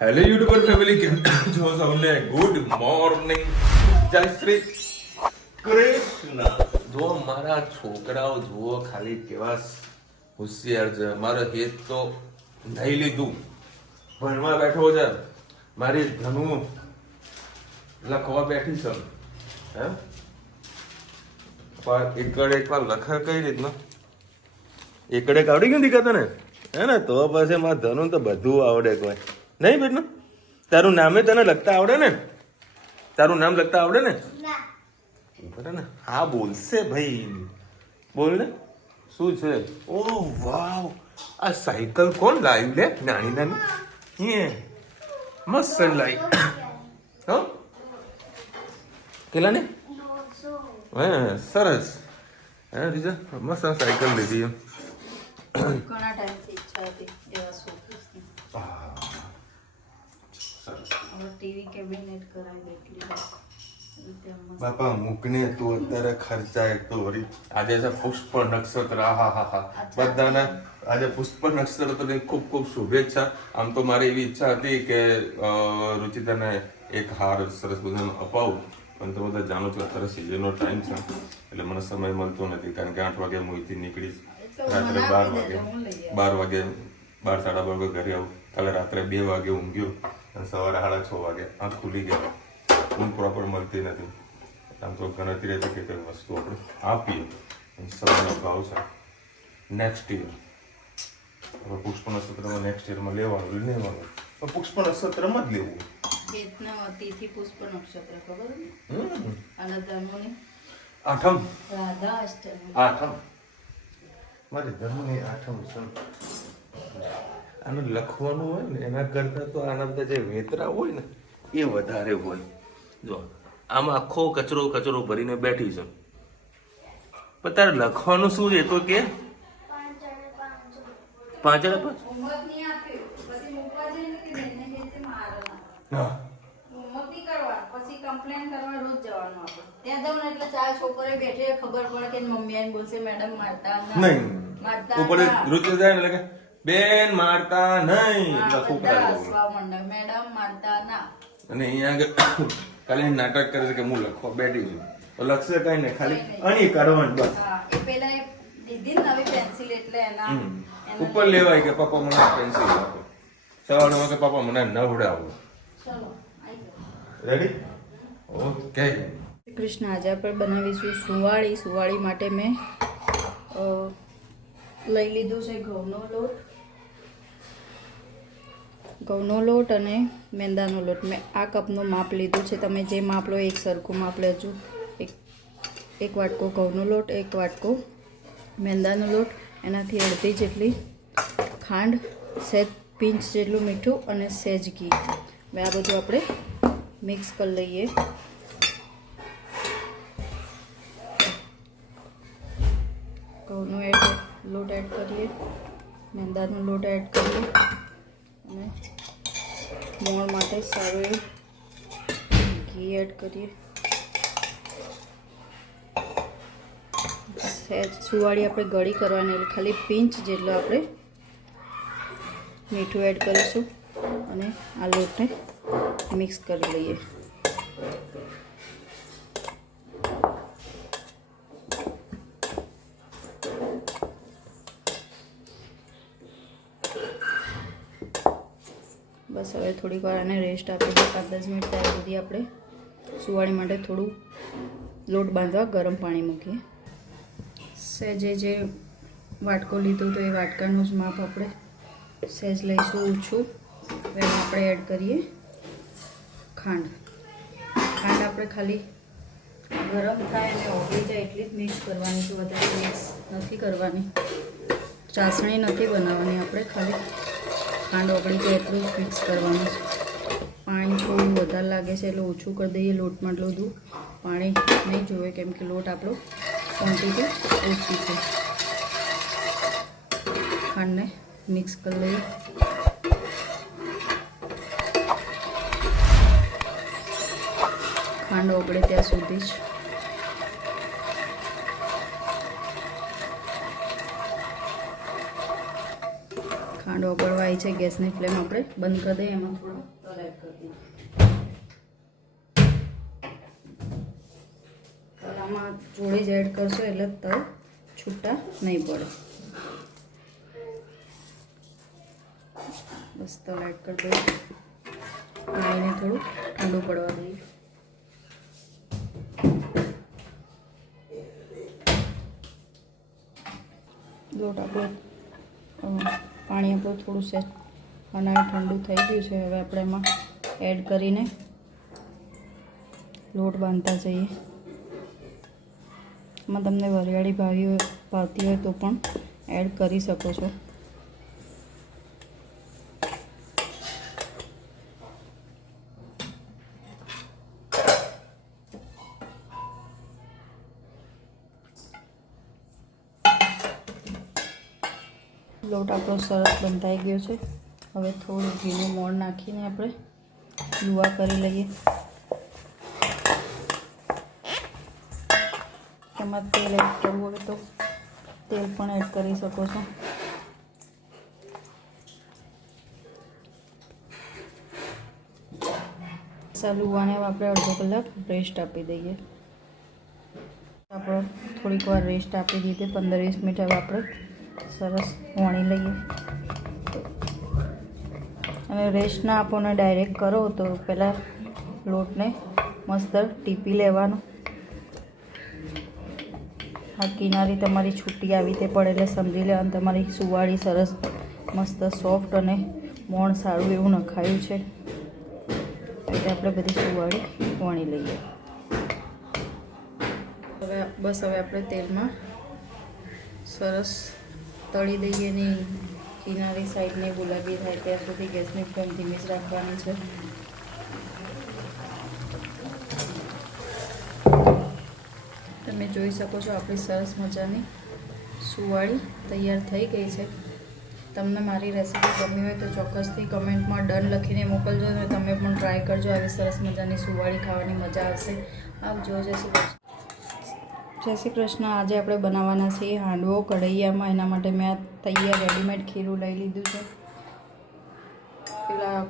Hello YouTuber family, કેમ છો સૌને? ગુડ મોર્નિંગ, જય શ્રી કૃષ્ણ. જો મારા છોકરાઓ જુઓ ખાલી કેવા હોશિયાર છે. મારો હેત તો નહીં લીધું, ભણવા બેઠો છે. મારી ધનુ લખવા બેઠી છે. હે એકડે એકવાર લખા કઈ રીતના એકડે આવડી ગયું દીકરા તને? હે ને? તો પછી મારા ધનુ તો બધું આવડે. કોઈ નહીં બેટનું? તારું નામે તને લખતા આવડે ને? તારું નામ લખતા આવડે ને? બરાબર ને? હા બોલશે ભાઈ, બોલ ને. શું છે? ઓ વાવ, આ સાયકલ કોણ લાવ્યું લે? નાની નાની મસ્ત લાવી. હો કેટલા ને? હે સરસ. હે રીજા મસ્ત સાયકલ લીધી એમ. ઘણા ટાઈમથી ઈચ્છા હતી એવા શોપીસની. હવે ટીવી કેબિનેટ કરાવી દેખલી બાપા મૂકને તું અત્યારે ખર્ચાય તો વળી. આજે છે પુષ્પ નક્ષત્ર. હા હા હા, બધાના આજે પુષ્પ નક્ષત્રની ખૂબ ખૂબ શુભેચ્છા. આમ તો મારી એવી ઈચ્છા હતી કે રુચિતાને એક હાર સરસ બધાને અપાવું, પણ તમે બધા જાણો છો અત્યારે સિઝનનો ટાઈમ છે એટલે મને સમય મળતો નથી. કારણ કે 8 વાગે હું અહીંથી નીકળીશ, રાત્રે 12 વાગે 12 સાડા 12 વાગે ઘરે આવું. કાલે રાત્રે 2 વાગે ઊંઘ્યો અને સવારે 6:30 વાગે આંખ ખુલી ગયા. ઊંઘ પ્રોપર મળતી નથી. આમ તો ગણતરી રહેતી કે કઈ વસ્તુ આપણે આપીએ. સમયનો ભાવ છે. નેક્સ્ટ યર હવે પુષ્પ નક્ષત્રમાં નેક્સ્ટ યરમાં લેવાનું લેવાનું, પણ પુષ્પ નક્ષત્રમાં જ લેવું. તિથિ પુષ્પ નક્ષત્ર ખબર અને ધર્મોની આઠમ રાધા અષ્ટમી. આઠમ મારી ધર્મની આઠમ છે. આનું લખવાનું હોય ને એના કરતા તો આના બધા જે વેતરા હોય ને એ વધારે હોય. જો આમાં આખો કચરો કચરો ભરીને બેઠી છે, પણ તારે લખવાનું શું છે? તો કે 5 હોમવર્ક નહીં આપ્યું પછી મૂકવા જઈને કે બેનને કહેશે મારવાના. હા હોમવર્ક નહીં કરવા પછી કમ્પ્લેન કરવા રોજ જવાનું આપણે. ત્યાં જાઉં ને એટલે 4 છોકરીઓ બેઠી ખબર પડે કે મમ્મી આઈને બોલશે મેડમ મારતા નહીં. મારતા ઉપર રુચિ જાય ને એટલે કે બેન મારતા નહીં, લખવું પડે. મેડમ મારતા ના. અને અહીંયા આગળ ખાલી નાટક કરે છે કે હું લખવા બેઠી છું, તો લખશે કઈ નહીં, ખાલી અહીં કરવાનું બસ. હા એ પેલા એ દીધી ને નવી પેન્સિલ એટલે એના ઉપર લેવાય કે પપ્પા મને પેન્સિલ આપો, સવારમાં કે પપ્પા મને નવડાવો. ચલો આવી જાઓ. રેડી? ઓકે. કૃષ્ણ આજે આપણે બનાવીશું સુવાળી. સુવાળી માટે મેં લઈ લીધું છે ઘઉંનો લોટ અને મેંદાનો લોટ. મેં આ કપનું માપ લીધું છે. તમે જે માપ લો એક સરખું માપ લેજો. એક વાટકો ઘઉંનો લોટ, એક વાટકો મેંદાનો લોટ, એનાથી અડધી જેટલી ખાંડ, સહેજ પિંચ જેટલું મીઠું અને સહેજ ઘી. હવે આ બધું આપણે મિક્સ કરી લઈએ. ઘઉંનો લોટ એડ કરીએ, મેંદાનો લોટ એડ કરીએ અને મોણ માટે સારું એવું ઘી એડ કરીએ. સહેજ સુવાળી આપણે ગળી કરવાની એટલે ખાલી પિંચ જેટલું આપણે મીઠું એડ કરીશું અને આ લોટને મિક્સ કરી લઈએ. બસ હવે થોડીક વાર આને રેસ્ટ આપી દઈએ. 5-10 મિનિટ ત્યાં સુધી આપણે સુવાળી માટે થોડું લોટ બાંધવા ગરમ પાણી મૂકીએ. સહેજે જે વાટકો લીધો તો એ વાટકાનું જ માપ આપણે સહેજ લઈશું ઓછું. હવે આપણે એડ કરીએ ખાંડ. ખાંડ આપણે ખાલી ગરમ થાય અને ઓગળી જાય એટલી જ મિક્સ કરવાની છે, વધારે મિક્સ નથી કરવાની. ચાસણી નથી બનાવવાની આપણે, ખાલી ખાંડ ઓગળી જાય એટલું જ મિક્સ કરવાનું છે. પાણી થોડું વધારે લાગે છે એટલે ઓછું કરી દઈએ. લોટમાં એટલું બધું પાણી નહીં જોઈએ કેમ કે લોટ આપણો ક્વોન્ટિટી ઓછી છે. ખાંડને મિક્સ કરી લઈએ. ખાંડ ઓગળે ત્યાં સુધી જ હાંડવો બળવા આવી છે. ગેસની ફ્લેમ આપણે બંધ કરી દઈએ. એમાં થોડો તલ એડ કરી દઈએ. તલ આમાં જોડે જ એડ કરશો એટલે તલ છૂટા નહીં પડે. બસ તલ એડ કરી દઈએ. નાઈને થોડું ઠંડુ પડવા દઈએ. લોટ આપણો પાણી આપણું થોડું સેટ બનાવી ઠંડુ થઈ ગયું છે. હવે આપણે એમાં એડ કરીને લોટ બાંધતા જઈએ. એમાં તમને વરિયાળી ભાવતી હોય તો પણ એડ કરી શકો છો. લોટ આપણો સરસ બંધાઈ ગયો છે. હવે થોડું ઘીનું મોણ નાખીને આપણે લુવા કરી લઈએ. એમાં તેલ એડ કરવું હોય તો તેલ પણ એડ કરી શકો છો. લુવાને આપણે અડધો કલાક રેસ્ટ આપી દઈએ. આપણે થોડીક વાર રેસ્ટ આપી દીધી, 15-20 મિનિટ. હવે આપણે સરસ વણી લઈએ. અને રેસ્ટ ના આપો ને ડાયરેક્ટ કરો તો પહેલાં લોટને મસ્ત ટીપી લેવાનો. આ કિનારી તમારી છૂટી આવી તે પડે એટલે સમજી લેવાનું તમારી સુવાળી સરસ મસ્ત સોફ્ટ અને મોણ સારું એવું નખાયું છે. એટલે આપણે બધી સુવાળી વણી લઈએ. હવે આપણે તેલમાં સરસ તળી દઈએ. ને કિનારી સાઈડને ગુલાબી થાય ત્યાં સુધી ગેસની ફ્લેમ ધીમી જ રાખવાની છે. તમે જોઈ શકો છો આપણી સરસ મજાની સુવાળી તૈયાર થઈ ગઈ છે. તમને મારી રેસીપી ગમી હોય તો ચોક્કસથી કમેન્ટમાં ડન લખીને મોકલજો. અને તમે પણ ટ્રાય કરજો. આવી સરસ મજાની સુવાળી ખાવાની મજા આવશે. આવજો. જય શ્રી કૃષ્ણ. જય શ્રી કૃષ્ણ. આજે આપણે બનાવવાના છીએ હાંડવો કઢૈયામાં. એના માટે મેં આ તૈયાર રેડીમેડ ખીરું લઈ લીધું છે. પેલા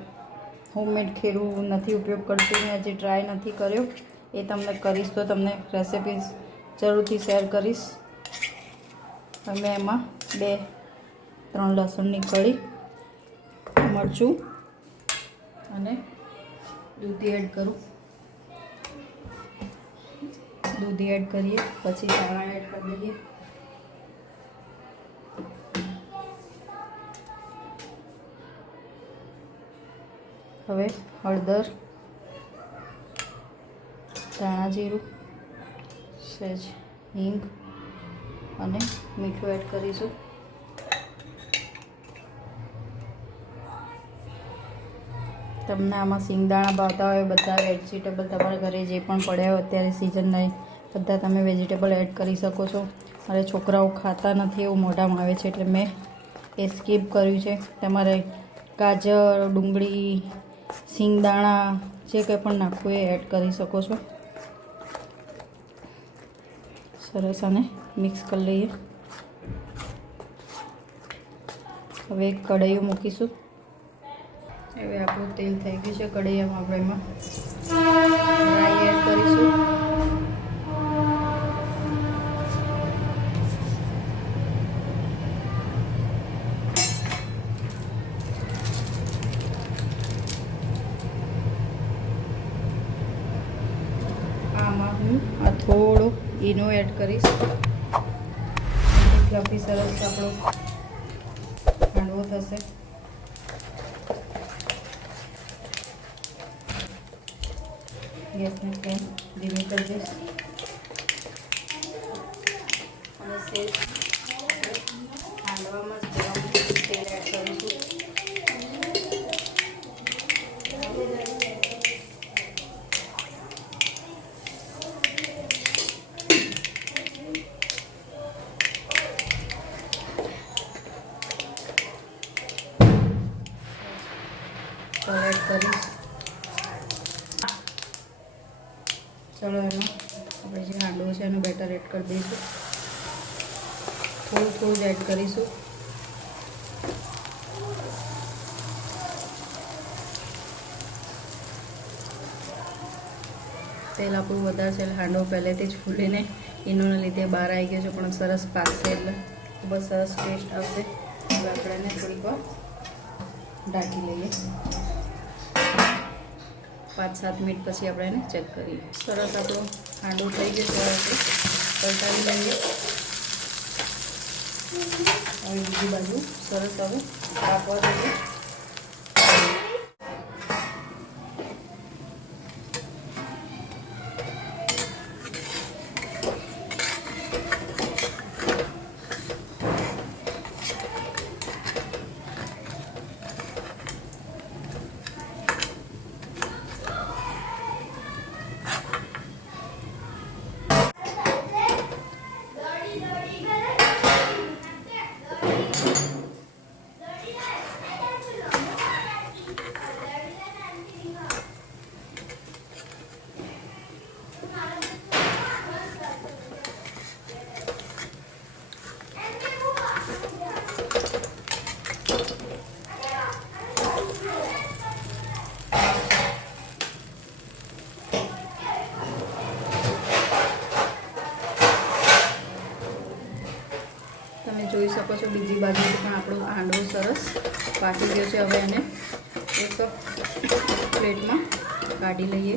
હોમમેડ ખીરું નથી ઉપયોગ કરતી, મેં હજી ટ્રાય નથી કર્યો. એ તમને કરીશ તો તમને રેસીપી જરૂરથી શેર કરીશ. હવે એમાં 2-3 લસણની કળી, મરચું અને દૂધી એડ કરું. દૂધી એડ કરીએ, પછી ધાણા એડ કરી દઈએ. હવે હળદર, ધાણા જીરું, સહેજ હિંગ અને મીઠું એડ કરીશું. તમને આમાં સિંગદાણા ભાવતા હોય, બધા વેજીટેબલ તમારા ઘરે જે પણ પડ્યા હોય અત્યારે સિઝનના બધા તમે વેજીટેબલ એડ કરી શકો છો. મારે છોકરાઓ ખાતા નથી એવું મોઢામાં આવે છે એટલે મેં એ સ્કીપ કર્યું છે. તમારે ગાજર, ડુંગળી, સિંગદાણા જે કંઈ પણ નાખવું એ એડ કરી શકો છો. સરસ આને મિક્સ કરી લઈએ. હવે એક કઢાઈયું મૂકીશું. હવે આપણું તેલ થઈ ગયું છે કઢાઈયામાં. આપણે એમાં રાઈ એડ કરીશું. આમાં હું થોડો ઈનો એડ કરીશ. ફ્લફી સરસ આપણો હાંડવો થશે. ગેસની ફ્લેમ ધીમી કરી દઈશ અને સેજ હાંડવામાં જ ગરમ તેલ એડ કરીશું. એડ કરીશ. ચલો એનો આપણે જે હાંડવો છે એનું બેટર એડ કરી દઈશું. થોડું જ એડ કરીશું. તેલ આપણું વધારે છે એટલે હાંડવો પહેલેથી જ ફૂલીને ઈનોના લીધે બહાર આવી ગયો છે, પણ સરસ પાકશે એટલે ખૂબ જ સરસ ટેસ્ટ આવશે. હવે આપણે એને થોડીક વાર ઢાંકી લઈએ. 5-7 મિનિટ પછી આપણે એને ચેક કરીએ. સરસ આપણો હાંડવો થઈ ગયો છે. આપણે પલટાવી લઈએ. હવે બીજી બાજુ સરસ હવે પાકવા દઈએ. તમે જોઈ શકો છો બીજી બાજુથી પણ આપણો હાંડવો સરસ પાકી ગયો છે. હવે એને એક પ્લેટમાં કાઢી લઈએ.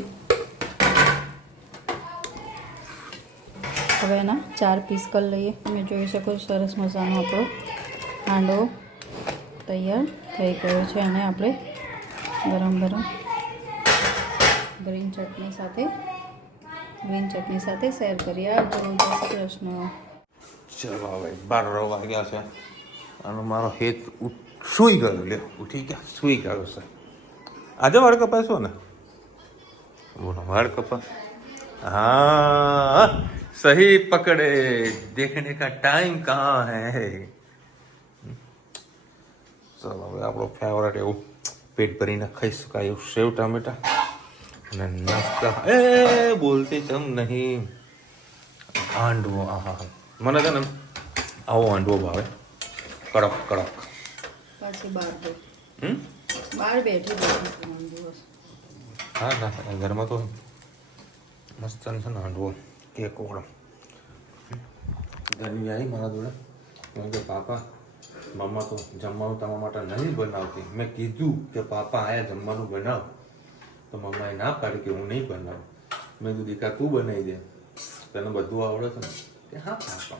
હવે એના 4 પીસ કરી લઈએ. તમે જોઈ શકો છો સરસ મજાનો આપણો હાંડવો તૈયાર થઈ ગયો છે. અને આપણે ગરમ ગરમ ગ્રીન ચટણી સાથે શેર કરીએ. જય શ્રી કૃષ્ણ. ચલો હવે 12 વાગ્યા છે અને મારો હેત સૂઈ ગયો. લે ઉઠી ગયા, સૂઈ ગયો છે. આજે વાળ કપાશો ને? બોલો વાળ કપા. हाँ सही पकड़े, देखने का टाइम कहाँ है. ચલો હવે આપણો ફેવરેટ એવું પેટ ભરીને ખાઈ શકાય એવું સેવ ટામેટા અને નાસ્તા. બોલતી ચમ નહીં. હાંડવો. આહા, મને છે ને આવો હાંડવો ભાવે, કડક કડક. પાછી બહાર બેઠી દિવસ. હા ના, ઘરમાં તો મસ્ત છે ને હાંડવો કેક વાળો. ગરમી આવી મારા જોડે, કેમ કે પાપા મમ્મા તો જમવાનું તમારા માટે નહીં બનાવતી. મેં કીધું કે પાપા આયા જમવાનું બનાવ, તો મમ્માએ ના પાડી કે હું નહીં બનાવું. મેં કીધું દીકા તું બનાવી દે, તને બધું આવડે છે ને. કે હા પાપા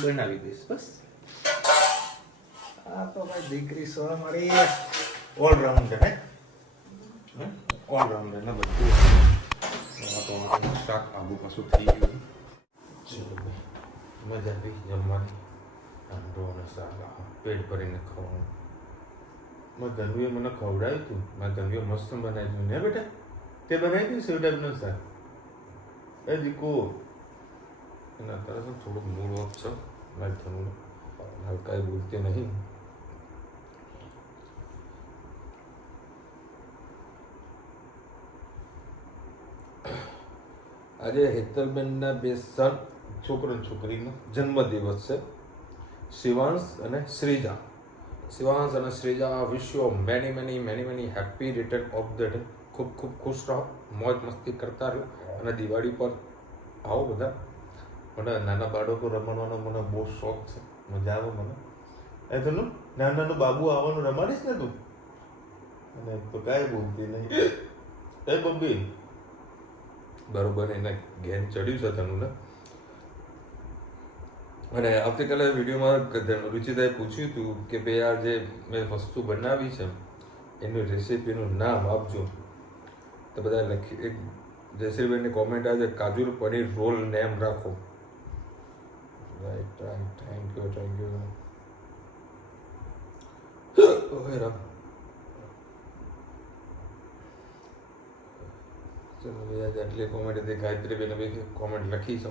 બનાવી દઈશ બસ. આ તો ભાઈ દીકરી સો મારી ઓલરાઉન્ડર હે, ઓલરાઉન્ડર ને બધું. શાક આબુ કશું થઈ ગયું. ચલો ભાઈ મજા આવી જમવાની. હાંડવો અને શાક પેટ ભરીને ખાવાનું. મારા ધનવીએ મને ખવડાવ્યું હતું. મારા ધનવીએ મસ્ત બનાવી દીધું ને બેટા. તે બનાવી દીધું સેવ ટાઈપનું શાક. એ દીકો અને અત્યારે થોડુંક મૂડ ઓફ છે મારી ધનવું. હાલ કાંઈ બોલતી નહીં. આજે હેતલબેનના 2 સન, છોકરો છોકરીનો જન્મદિવસ છે. શિવાંશ અને શ્રીજા. શિવાંશ અને Shreeja, wish you many many many many happy return of the day. ખૂબ ખૂબ ખુશ રહો, મોજ મસ્તી કરતા રહો. અને દિવાળી પર આવો બધા. મને નાના બાળકો રમવાનો મને બહુ શોખ છે, મજા આવે મને. એ તો નાનું બાબુ આવવાનું રમાડીશ ને તું? અને તો કાંઈ બોલતી નહીં. એ બબ્બી બરોબર એને ઘેન ચડ્યું છે તનું ને. અને આવતીકાલે વિડીયોમાં રુચિતાએ પૂછ્યું હતું કે ભાઈ આ જે મેં વસ્તુ બનાવી છે એની રેસીપીનું નામ આપજો. તો બધા લખી, જયશ્રીભાઈની કોમેન્ટ આવે છે કાજુ પનીર રોલ નેમ રાખો. Right right, thank you thank you. ઓહે રામ. ચલો ભાઈ આજે આટલી કોમેન્ટ હતી. ગાયત્રીબેને બી કોમેન્ટ લખી છે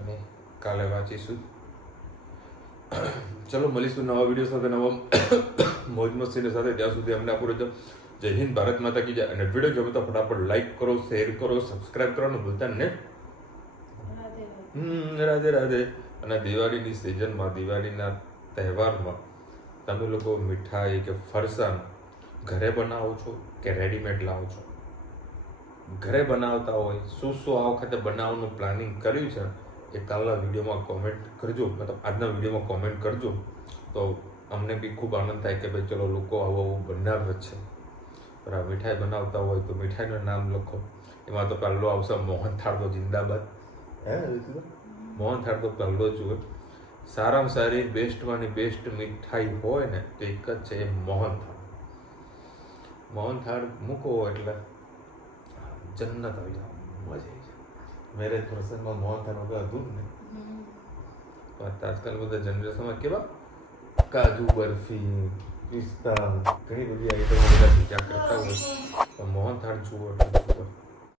અને કાલે વાંચીશું. ચલો મળીશું નવા વિડીયો સાથે, નવા મોજ મસ્તીની સાથે. ત્યાં સુધી અમને આપો રહેજો. જય હિન્દ, ભારત માતા કી જય. અને વિડીયો ગમે તો ફટાફટ લાઈક કરો, શેર કરો, સબસ્ક્રાઈબ કરવાનું ભૂલતા ને. રાધે રાધે. અને દિવાળીની સિઝનમાં, દિવાળીના તહેવારમાં તમે લોકો મીઠાઈ કે ફરસાણ ઘરે બનાવો છો કે રેડીમેડ લાવો છો? ઘરે બનાવતા હોય શું શું આ વખતે બનાવવાનું પ્લાનિંગ કર્યું છે એ કાલના વિડીયોમાં કોમેન્ટ કરજો, મતલબ આજના વિડીયોમાં કોમેન્ટ કરજો, તો અમને બી ખૂબ આનંદ થાય કે ભાઈ ચલો લોકો આવું આવું બનાવે છે. બરાબર, મીઠાઈ બનાવતા હોય તો મીઠાઈનું નામ લખો. એમાં તો પહેલો આવશે મોહનથાળ તો જિંદાબાદ. મોહનથાળ તો પહેલો જ હોય. સારામાં સારી બેસ્ટમાંની બેસ્ટ મીઠાઈ હોય ને તો એક જ છે એ મોહનથાળ. મોહનથાળ મૂકો એટલે જન્નત આવી જાય, મજા આવી જાય. મેરેજ પ્રસંગમાં મોહનથાળ વગર હતું જ ને. આજકાલ બધા જનરેશનમાં કેવા કાજુ બરફી, પિસ્તા, ઘણી બધી આઈટમો બધા બીજા કરતા હોય, તો મોહનથાળ જુઓ એટલે